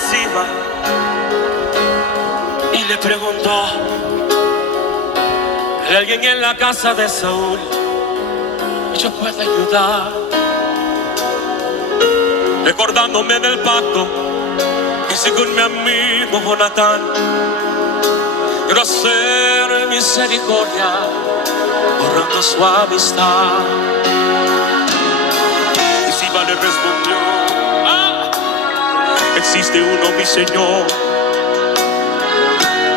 compasiva y le preguntó: ¿hay alguien en la casa de Saúl que yo pueda ayudar? Recordándome del pacto que hice con mi amigo Jonatán, quiero hacer misericordia borrando su amistad. Y Siba le respondió: existe uno, mi Señor,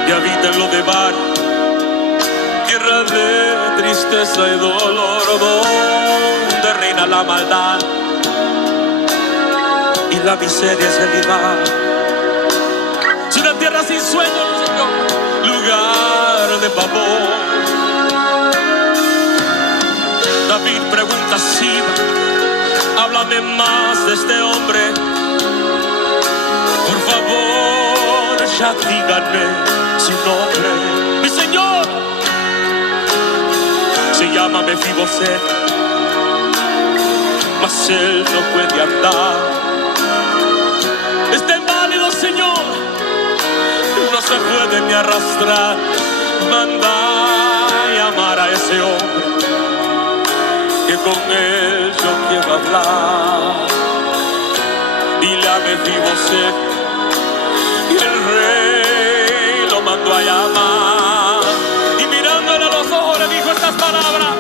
que habita en lo de Bar, tierra de tristeza y dolor, donde reina la maldad y la miseria es realidad. Es una tierra sin sueños, Señor, lugar de pavor. David pregunta a Siba: háblame más de este hombre, por favor, ya díganme su nombre. Mi Señor se llama Mefiboset, mas él no puede andar. Está inválido, Señor, no se puede ni arrastrar. Manda llamar a ese hombre, que con él yo quiero hablar. Dile a Mefiboset, y el rey lo mandó a llamar, y mirándole a los ojos le dijo estas palabras: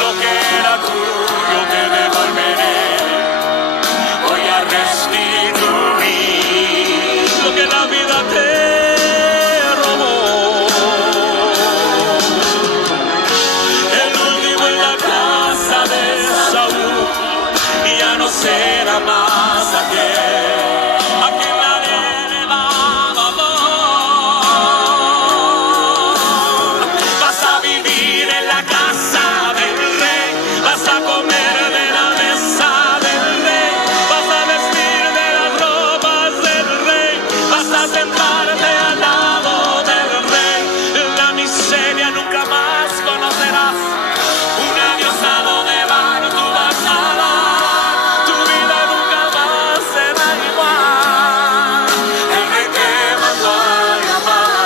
lo que era tuyo te devolveré, voy a restituir lo que la vida te robó. El último en la casa de Saúl y ya no será más aquel a quien nadie le daba amor. Vas a vivir en la casa del rey, vas a comer de la mesa del rey, vas a vestir de las ropas del rey, vas a sentarte al lado del rey. La miseria nunca más conocerás, un adiós a donde van tú vas a dar, tu vida nunca más será igual. El rey te mandó a llamar.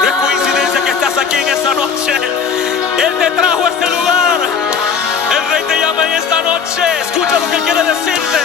No es coincidencia que estás aquí en esta noche. Él te trajo a este lugar. El rey te llama en esta noche. Escucha lo que quiere decirte.